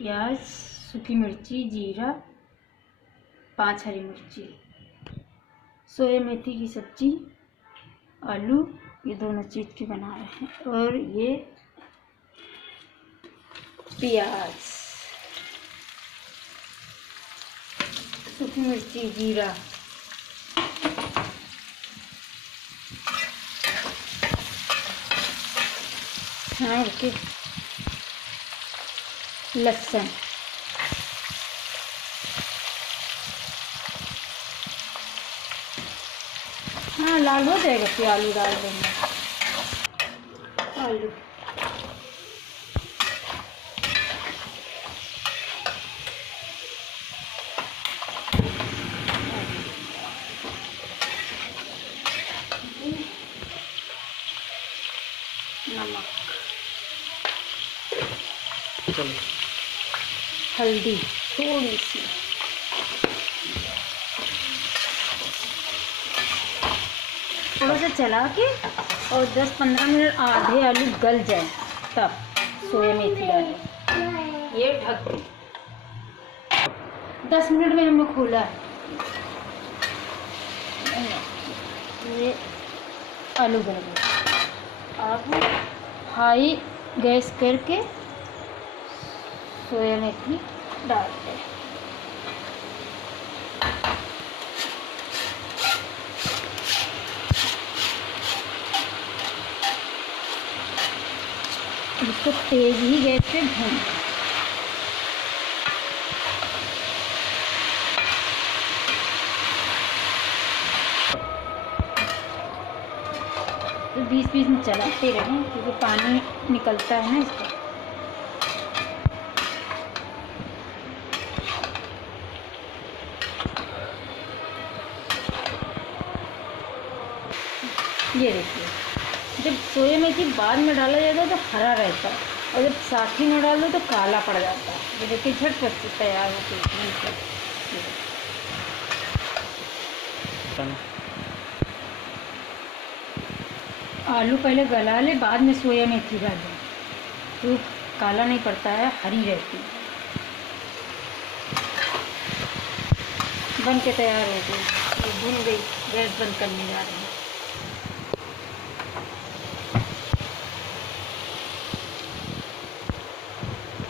प्याज, सूखी मिर्ची, जीरा, 5 हरी मिर्ची, सोया मेथी की सब्जी, आलू, ये दोनों चीज़ की बना रहे हैं। और ये प्याज, सूखी मिर्ची, जीरा, हाँ ओके, लहसुन, हाँ लाल हो जाएगा फिर आलू डाल देंगे। आलू, नमक, हल्दी थोड़ी सी, थोड़ा सा चला के और 10-15 मिनट आधे आलू गल जाए तब सोया मेथी डालें। ये ढक दें। 10 मिनट में हमने खोला। ये आलू गल गए। अब हाई गैस करके सोया मेथी डालते हैं। इसको तेज ही गैस पे भून, तो बीच-बीच में चलाते रहें क्योंकि पानी निकलता है ना इसका। ये देखिए, जब सोया मेथी बाद में डाला जाता है तो हरा रहता है और जब साथ ही में डाल दो तो काला पड़ जाता है। ये देखिए झटपट से तैयार होती है। आलू पहले गला ले, बाद में सोया मेथी डालें तो काला नहीं पड़ता है, हरी रहती है। बन के तैयार हो गई, भुन गई। गैस बंद करने जा रहे हैं।